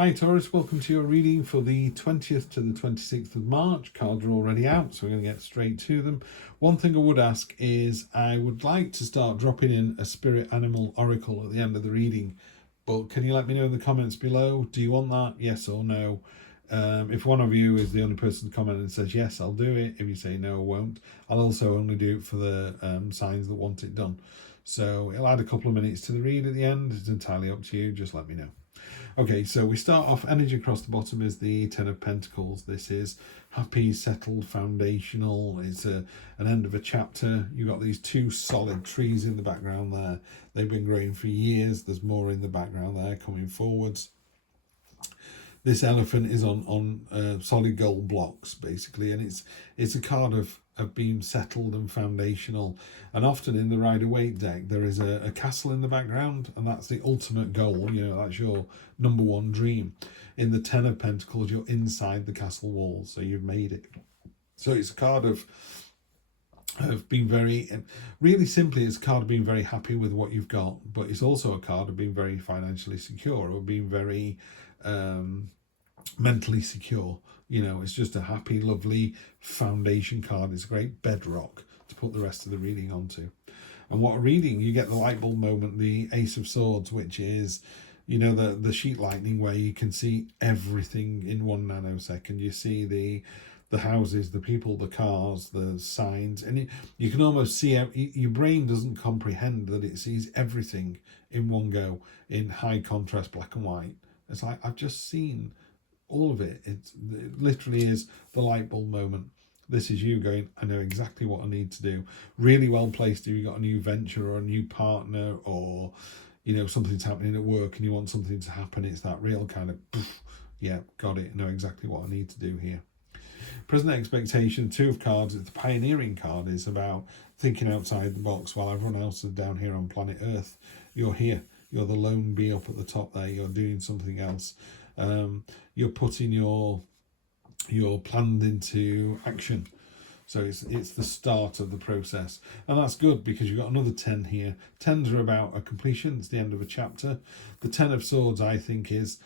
Hi Taurus, welcome to your reading for the 20th to the 26th of March. Cards are already out, so we're going to get straight to them. One thing I would ask is I would like to start dropping in a spirit animal oracle at the end of the reading, but can you let me know in the comments below? Do you want that? Yes or no? If one of you is the only person to comment and says yes, I'll do it. If you say no, I won't. I'll also only do it for the signs that want it done. So it'll add a couple of minutes to the read at the end. It's entirely up to you. Just let me know. Okay, so we start off, energy across the bottom is the Ten of Pentacles. This is happy, settled, foundational. It's an end of a chapter. You've got these two solid trees in the background there. They've been growing for years. There's more in the background there coming forwards. This elephant is on solid gold blocks, basically, and it's a card of being settled and foundational. And often in the Rider-Waite deck, there is a castle in the background, and that's the ultimate goal. You know, that's your number one dream. In the Ten of Pentacles, you're inside the castle walls, so you've made it. So it's a card of being very, really simply, it's a card of being very happy with what you've got, but it's also a card of being very financially secure, or being very mentally secure. You know, it's just a happy, lovely foundation card. It's a great bedrock to put the rest of the reading onto. And what a reading, you get the light bulb moment, the Ace of Swords, which is, you know, the sheet lightning where you can see everything in 1 nanosecond. You see the houses, the people, the cars, the signs, and you can almost see, your brain doesn't comprehend that it sees everything in one go in high contrast black and white. It's like, I've just seen all of it. It literally is the light bulb moment. This is you going, I know exactly what I need to do. Really well placed if you've got a new venture or a new partner, or, you know, something's happening at work and you want something to happen. It's that real kind of, poof, yeah, got it. I know exactly what I need to do here. Present expectation, Two of Cards, it's the pioneering card. It's about thinking outside the box while everyone else is down here on planet Earth. You're here. You're the lone bee up at the top there. You're doing something else. You're putting your plans into action. So it's the start of the process. And that's good because you've got another 10 here. 10s are about a completion. It's the end of a chapter. The 10 of Swords, I think, is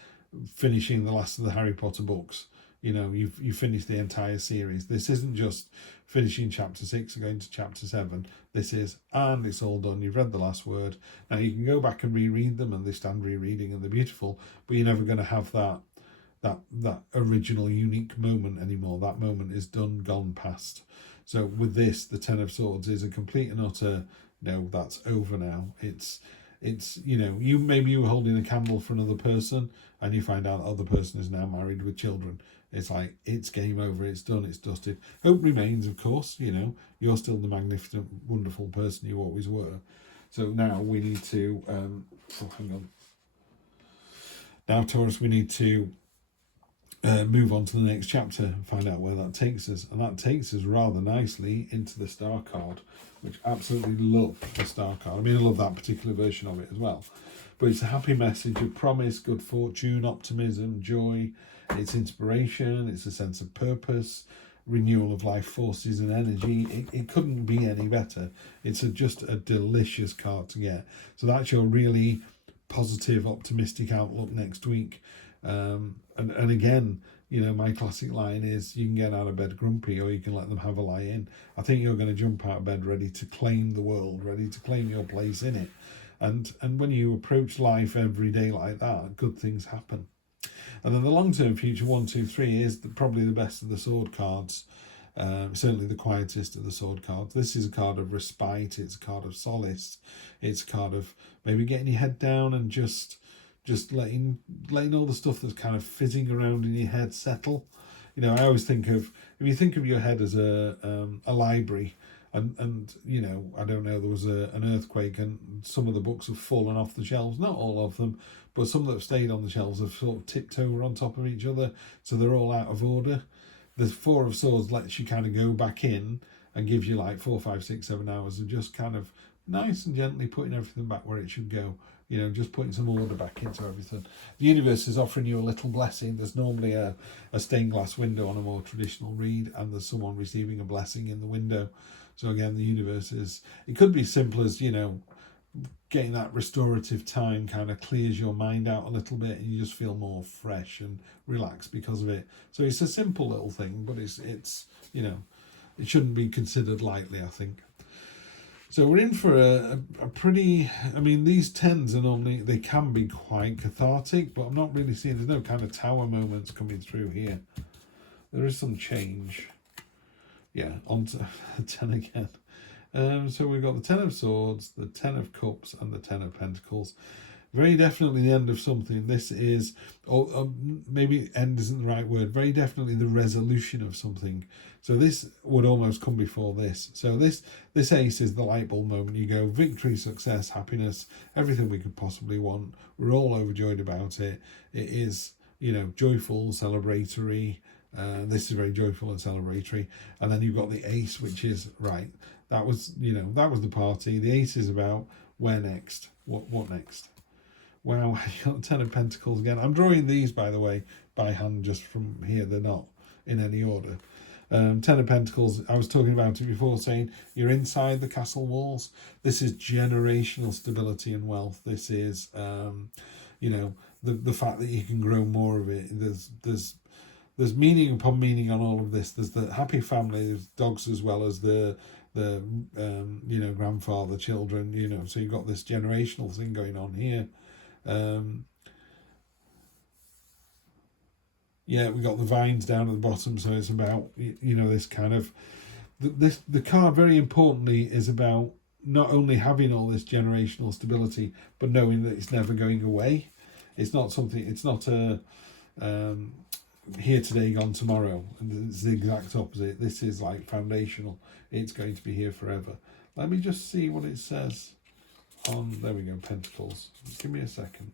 finishing the last of the Harry Potter books. You know, you've finished the entire series. This isn't just finishing chapter 6 and going to chapter 7. This is, and it's all done. You've read the last word. Now you can go back and reread them, and they stand rereading, and they're beautiful. But you're never going to have that original unique moment anymore. That moment is done, gone, past. So with this, the Ten of Swords is a complete and utter, no, that's over now. It's you know, maybe you were holding a candle for another person and you find out the other person is now married with children. It's like, it's game over, it's done, it's dusted. Hope remains, of course. You know, you're still the magnificent, wonderful person you always were. So now we need to hang on. Now, Taurus, we need to move on to the next chapter and find out where that takes us. And that takes us rather nicely into the Star card, which I absolutely love the Star card. I mean, I love that particular version of it as well. But it's a happy message of promise, good fortune, optimism, joy. It's inspiration. It's a sense of purpose, renewal of life forces and energy. It couldn't be any better. It's just a delicious card to get. So that's your really positive, optimistic outlook next week. And again, you know, my classic line is, you can get out of bed grumpy or you can let them have a lie in. I think you're going to jump out of bed ready to claim the world, ready to claim your place in it. And when you approach life every day like that, good things happen. And then the long-term future, 1, 2, 3, is probably the best of the sword cards. Certainly the quietest of the sword cards. This is a card of respite. It's a card of solace. It's a card of maybe getting your head down and just letting all the stuff that's kind of fizzing around in your head settle. You know, I always think of, if you think of your head as a library, and you know, I don't know, there was an earthquake and some of the books have fallen off the shelves, not all of them, but some that have stayed on the shelves have sort of tipped over on top of each other, so they're all out of order. The Four of Swords lets you kind of go back in and gives you like 4, 5, 6, 7 hours of just kind of nice and gently putting everything back where it should go. You know, just putting some order back into everything. The universe is offering you a little blessing. There's normally a stained glass window on a more traditional read, and there's someone receiving a blessing in the window. So again, the universe is, it could be simple as, you know, getting that restorative time kind of clears your mind out a little bit, and you just feel more fresh and relaxed because of it. So it's a simple little thing, but it's you know, it shouldn't be considered lightly, I think. So we're in for a pretty, I mean, these 10s are normally, they can be quite cathartic, but I'm not really seeing, there's no kind of tower moments coming through here. There is some change. Yeah, on to 10 again. So we've got the 10 of Swords, the 10 of Cups, and the 10 of Pentacles. Very definitely the end of something. This is, or maybe end isn't the right word, very definitely the resolution of something. So this would almost come before this. So this ace is the light bulb moment. You go victory, success, happiness, everything we could possibly want. We're all overjoyed about it. It is, you know, joyful, celebratory. This is very joyful and celebratory. And then you've got the ace, which is, right, that was, you know, that was the party. The ace is about where next? What next? Wow, you got the 10 of Pentacles again. I'm drawing these, by the way, by hand just from here. They're not in any order. 10 of Pentacles, I was talking about it before, saying you're inside the castle walls. This is generational stability and wealth. This is, you know, the fact that you can grow more of it. There's meaning upon meaning on all of this. There's the happy family, there's dogs as well as the you know, grandfather, children, you know, so you've got this generational thing going on here. Yeah, we got the vines down at the bottom, so it's about, you know, this kind of, the card very importantly is about not only having all this generational stability, but knowing that it's never going away. It's not something, it's not a here today, gone tomorrow. And it's the exact opposite. This is like foundational. It's going to be here forever. Let me just see what it says on, there we go, Pentacles. Give me a second.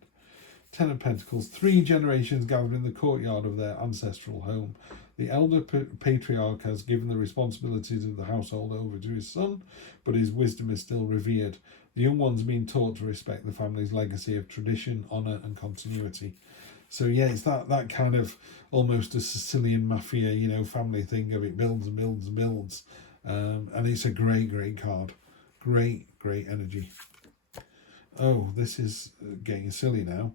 10 of Pentacles. 3 generations gathered in the courtyard of their ancestral home. The elder patriarch has given the responsibilities of the household over to his son, but his wisdom is still revered. The young ones being taught to respect the family's legacy of tradition, honour and continuity. So yeah, it's that kind of almost a Sicilian mafia, you know, family thing of it builds and builds and builds. And it's a great card. Great energy. Oh, this is getting silly now.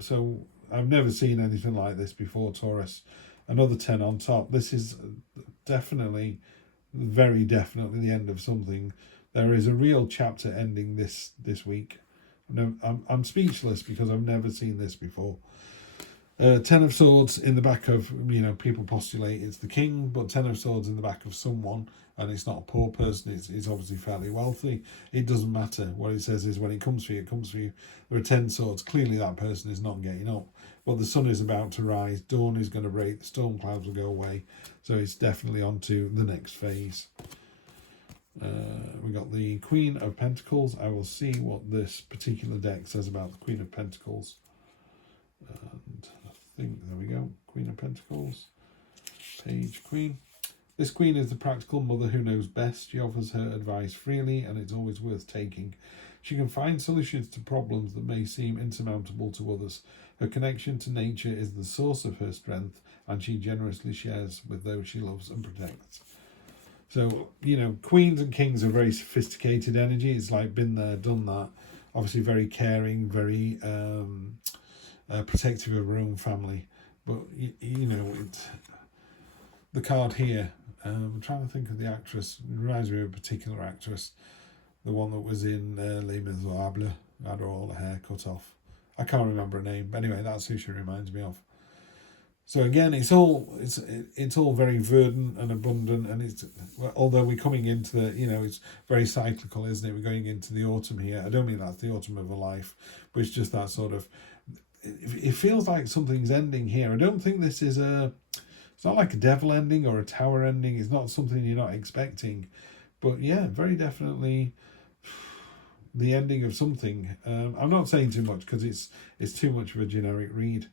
So I've never seen anything like this before, Taurus. Another 10 on top. This is definitely, very definitely the end of something. There is a real chapter ending this week. No, I'm speechless because I've never seen this before. 10 of Swords in the back of, you know, people postulate it's the king, but 10 of Swords in the back of someone, and it's not a poor person, it's obviously fairly wealthy. It doesn't matter. What it says is when it comes for you, it comes for you. There are 10 swords. Clearly that person is not getting up. But the sun is about to rise. Dawn is going to break. The storm clouds will go away. So it's definitely on to the next phase. We got the Queen of Pentacles. I will see what this particular deck says about the Queen of Pentacles. And I think, there we go, Queen of Pentacles. Page Queen. This queen is the practical mother who knows best. She offers her advice freely and it's always worth taking. She can find solutions to problems that may seem insurmountable to others. Her connection to nature is the source of her strength and she generously shares with those she loves and protects. So, you know, queens and kings are very sophisticated energy. It's like been there, done that. Obviously very caring, very protective of her own family. But, you know, it's, the card here, I'm trying to think of the actress. It reminds me of a particular actress. The one that was in Les Miserables. Had all her hair cut off. I can't remember her name. But anyway, that's who she reminds me of. So again, it's all very verdant and abundant, and it's, although we're coming into the, you know, it's very cyclical, isn't it? We're going into the autumn here. I don't mean that's the autumn of a life, but it's just that sort of, it feels like something's ending here. I don't think this is it's not like a devil ending or a tower ending. It's not something you're not expecting, but yeah, very definitely the ending of something. I'm not saying too much because it's too much of a generic read.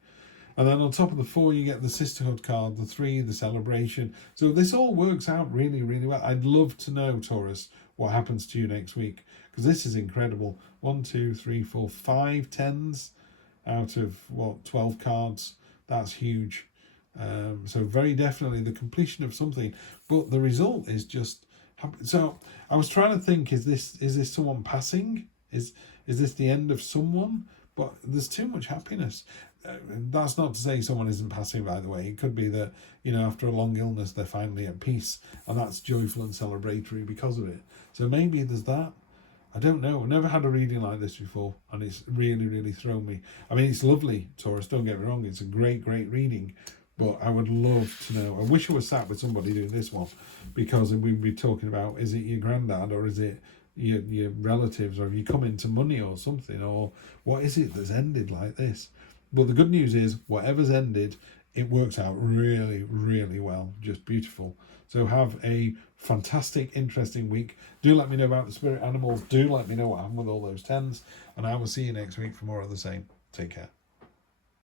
And then on top of the 4, you get the sisterhood card, the 3, the celebration. So this all works out really, really well. I'd love to know, Taurus, what happens to you next week, because this is incredible. 1, 2, 3, 4, 5 10s out of, 12 cards. That's huge. So very definitely the completion of something. But the result is just... So I was trying to think, is this someone passing? Is this the end of someone? But there's too much happiness. That's not to say someone isn't passing, by the way. It could be that, you know, after a long illness, they're finally at peace, and that's joyful and celebratory because of it. So maybe there's that. I don't know. I've never had a reading like this before, and it's really, really thrown me. I mean, it's lovely, Taurus, don't get me wrong. It's a great, great reading, but I would love to know. I wish I was sat with somebody doing this one, because we'd be talking about, is it your granddad, or is it your relatives, or have you come into money or something, or what is it that's ended like this? But the good news is, whatever's ended, it works out really, really well. Just beautiful. So have a fantastic, interesting week. Do let me know about the spirit animals. Do let me know what happened with all those 10s. And I will see you next week for more of the same. Take care.